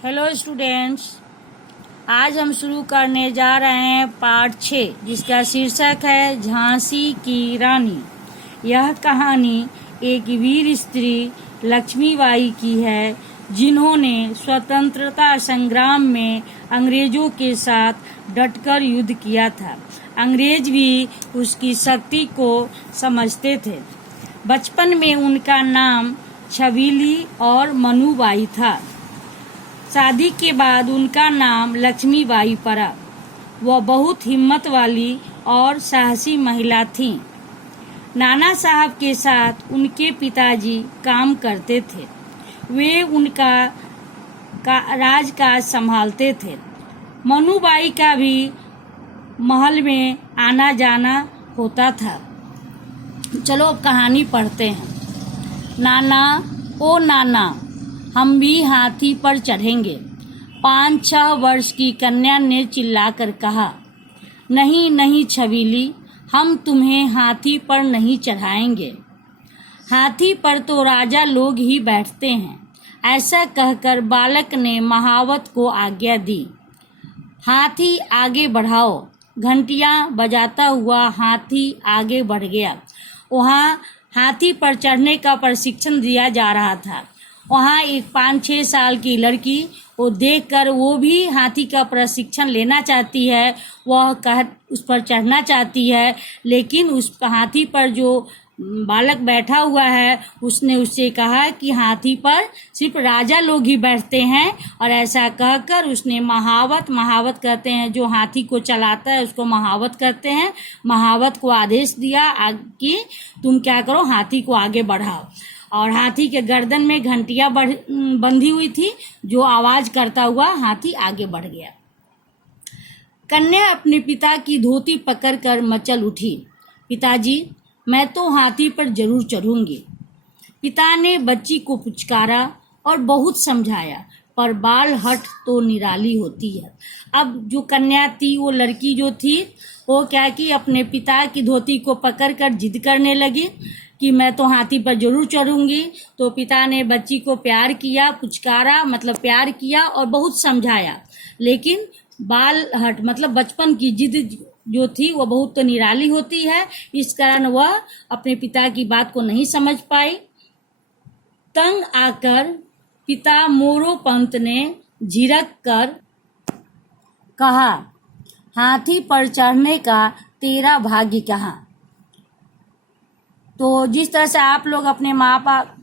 Hello students, आज हम शुरू करने जा रहे हैं पार्ट 6 जिसका शीर्षक है झांसी की रानी। यह कहानी एक वीर स्त्री लक्ष्मीबाई की है जिन्होंने स्वतंत्रता संग्राम में अंग्रेजों के साथ डटकर युद्ध किया था। अंग्रेज भी उसकी शक्ति को समझते थे। बचपन में उनका नाम छबीली और मनुबाई था। शादी के बाद उनका नाम लक्ष्मीबाई पड़ा। वह बहुत हिम्मत वाली और साहसी महिला थीं। नाना साहब के साथ उनके पिताजी काम करते थे। वे उनका राजकाज संभालते थे। मनुबाई का भी महल में आना जाना होता था। चलो अब कहानी पढ़ते हैं। नाना, ओ नाना, हम भी हाथी पर चढ़ेंगे। 5-6 वर्ष की कन्या ने चिल्लाकर कहा। नहीं नहीं छबीली, हम तुम्हें हाथी पर नहीं चढ़ाएंगे। हाथी पर तो राजा लोग ही बैठते हैं। ऐसा कहकर बालक ने महावत को आज्ञा दी। हाथी आगे बढ़ाओ। घंटियां बजाता हुआ हाथी आगे बढ़ गया। वहां हाथी पर चढ़ने का प्रशिक्षण दिया जा रहा था। वहाँ एक 5-6 साल की लड़की वो देखकर वो भी हाथी का प्रशिक्षण लेना चाहती है। वह उस पर चढ़ना चाहती है, लेकिन उस हाथी पर जो बालक बैठा हुआ है उसने उससे कहा कि हाथी पर सिर्फ राजा लोग ही बैठते हैं। और ऐसा कहकर उसने महावत कहते हैं, जो हाथी को चलाता है उसको महावत कहते हैं, महावत को आदेश दिया कि तुम क्या करो, हाथी को आगे बढ़ाओ। और हाथी के गर्दन में घंटियां बंधी हुई थी, जो आवाज करता हुआ हाथी आगे बढ़ गया। कन्या अपने पिता की धोती पकड़कर मचल उठी। पिताजी, मैं तो हाथी पर जरूर चढ़ूंगी। पिता ने बच्ची को पुचकारा और बहुत समझाया, पर बाल हट तो निराली होती है। अब जो कन्या थी, वो लड़की जो थी, वो क्या कि अपने पिता की धोती को पकड़कर जिद करने लगी कि मैं तो हाथी पर जरूर चढ़ूंगी। तो पिता ने बच्ची को प्यार किया, पुचकारा मतलब प्यार किया और बहुत समझाया, लेकिन बाल हट मतलब बचपन की जिद जो थी वो बहुत तो निराली होती है। इस कारण वह अपने पिता की बात को नहीं समझ पाई। तंग आकर पिता मोरोपंत ने झिड़क कर कहा, हाथी पर चढ़ने का तेरा भाग्य कहाँ। तो जिस तरह से आप लोग अपने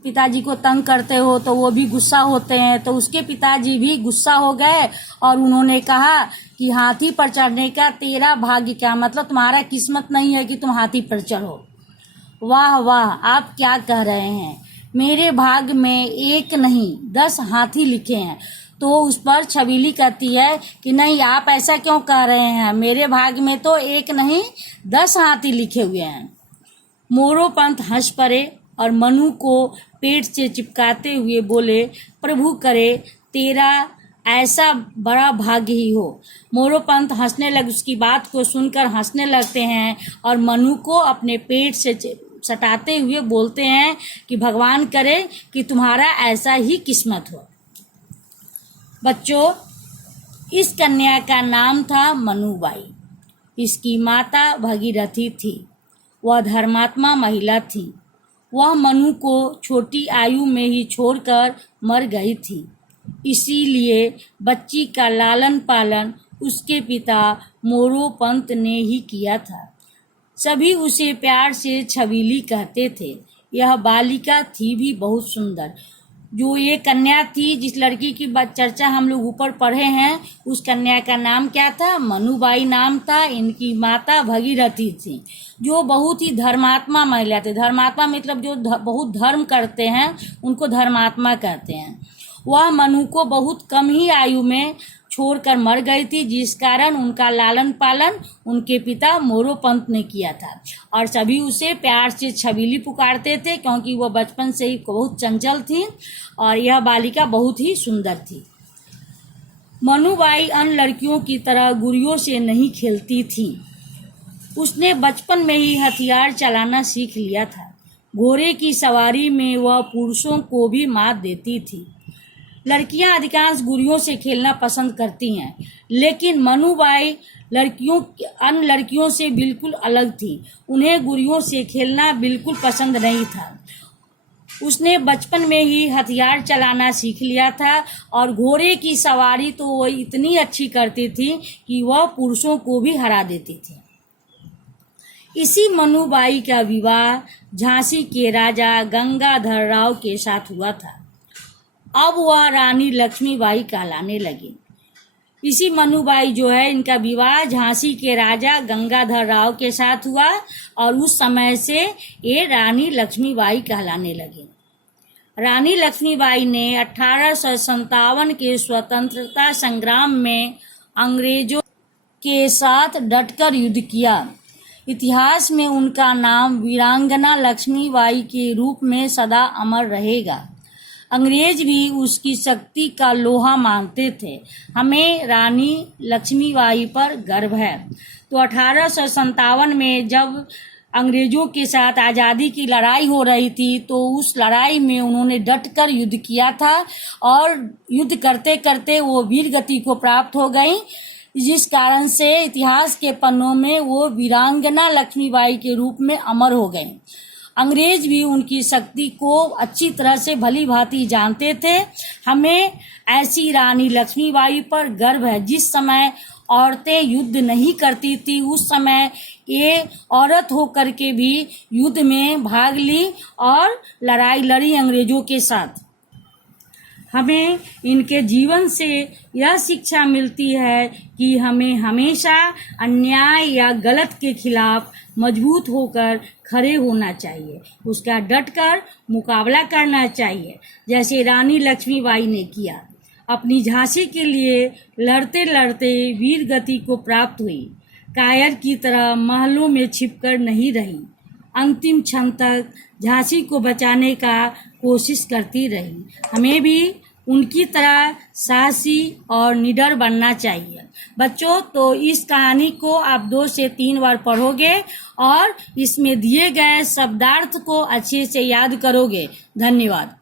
पिताजी को तंग करते हो तो वो भी गुस्सा होते हैं, तो उसके पिताजी भी गुस्सा हो गए और उन्होंने कहा कि हाथी पर चढ़ने का तेरा भाग्य क्या, मतलब तुम्हारा किस्मत नहीं है कि तुम हाथी पर चढ़ो। वाह वाह, आप क्या कह रहे हैं, मेरे भाग्य में 1 नहीं 10 हाथी लिखे हैं। तो उस पर छबीली कहती है कि नहीं, आप ऐसा क्यों कह रहे हैं, मेरे भाग्य में तो 1 नहीं 10 हाथी लिखे हुए हैं। मोरोपंत हंस पड़े और मनु को पेट से चिपकाते हुए बोले, प्रभु करे तेरा ऐसा बड़ा भाग्य ही हो। मोरोपंत हंसने लगे, उसकी बात को सुनकर हंसने लगते हैं और मनु को अपने पेट से सटाते हुए बोलते हैं कि भगवान करे कि तुम्हारा ऐसा ही किस्मत हो। बच्चों, इस कन्या का नाम था मनुबाई। इसकी माता भगीरथी थी। वह धर्मात्मा महिला थी। वह मनु को छोटी आयु में ही छोड़कर मर गई थी। इसीलिए बच्ची का लालन पालन उसके पिता मोरोपंत ने ही किया था। सभी उसे प्यार से छबीली कहते थे। यह बालिका थी भी बहुत सुंदर। जो ये कन्या थी, जिस लड़की की चर्चा हम लोग ऊपर पढ़े हैं, उस कन्या का नाम क्या था, मनुबाई नाम था। इनकी माता भगीरथी थी, जो बहुत ही धर्मात्मा महिला थे। धर्मात्मा मतलब जो बहुत धर्म करते हैं उनको धर्मात्मा कहते हैं। वह मनु को बहुत कम ही आयु में छोड़कर मर गई थी, जिस कारण उनका लालन पालन उनके पिता मोरोपंत ने किया था। और सभी उसे प्यार से छबीली पुकारते थे, क्योंकि वह बचपन से ही बहुत चंचल थी और यह बालिका बहुत ही सुंदर थी। मनुबाई अन्य लड़कियों की तरह गुड़ियों से नहीं खेलती थी। उसने बचपन में ही हथियार चलाना सीख लिया था। घोड़े की सवारी में वह पुरुषों को भी मात देती थी। लड़कियां अधिकांश गुड़ियों से खेलना पसंद करती हैं, लेकिन मनुबाई अन्य लड़कियों से बिल्कुल अलग थी। उन्हें गुड़ियों से खेलना बिल्कुल पसंद नहीं था। उसने बचपन में ही हथियार चलाना सीख लिया था और घोड़े की सवारी तो वो इतनी अच्छी करती थी कि वह पुरुषों को भी हरा देती थी। इसी मनुबाई का विवाह झांसी के राजा गंगाधर राव के साथ हुआ था। अब वह रानी लक्ष्मीबाई कहलाने लगी। इसी मनुबाई जो है, इनका विवाह झांसी के राजा गंगाधर राव के साथ हुआ और उस समय से ये रानी लक्ष्मीबाई कहलाने लगी। रानी लक्ष्मीबाई ने 1857 के स्वतंत्रता संग्राम में अंग्रेजों के साथ डटकर युद्ध किया। इतिहास में उनका नाम वीरांगना लक्ष्मीबाई के रूप में सदा अमर रहेगा। अंग्रेज भी उसकी शक्ति का लोहा मानते थे। हमें रानी लक्ष्मीबाई पर गर्व है। तो 1857 में जब अंग्रेजों के साथ आज़ादी की लड़ाई हो रही थी, तो उस लड़ाई में उन्होंने डटकर युद्ध किया था और युद्ध करते करते वो वीर गति को प्राप्त हो गई, जिस कारण से इतिहास के पन्नों में वो वीरांगना लक्ष्मीबाई के रूप में अमर हो गई। अंग्रेज भी उनकी शक्ति को अच्छी तरह से भली भांति जानते थे। हमें ऐसी रानी लक्ष्मीबाई पर गर्व है। जिस समय औरतें युद्ध नहीं करती थी, उस समय ये औरत होकर के भी युद्ध में भाग ली और लड़ाई लड़ी अंग्रेजों के साथ। हमें इनके जीवन से यह शिक्षा मिलती है कि हमें हमेशा अन्याय या गलत के खिलाफ मजबूत होकर खड़े होना चाहिए, उसका डटकर मुकाबला करना चाहिए, जैसे रानी लक्ष्मीबाई ने किया। अपनी झांसी के लिए लड़ते लड़ते वीर गति को प्राप्त हुई। कायर की तरह महलों में छिपकर नहीं रही, अंतिम क्षण तक झांसी को बचाने का कोशिश करती रही। हमें भी उनकी तरह साहसी और निडर बनना चाहिए। बच्चों, तो इस कहानी को आप 2 से 3 बार पढ़ोगे और इसमें दिए गए शब्दार्थ को अच्छे से याद करोगे। धन्यवाद।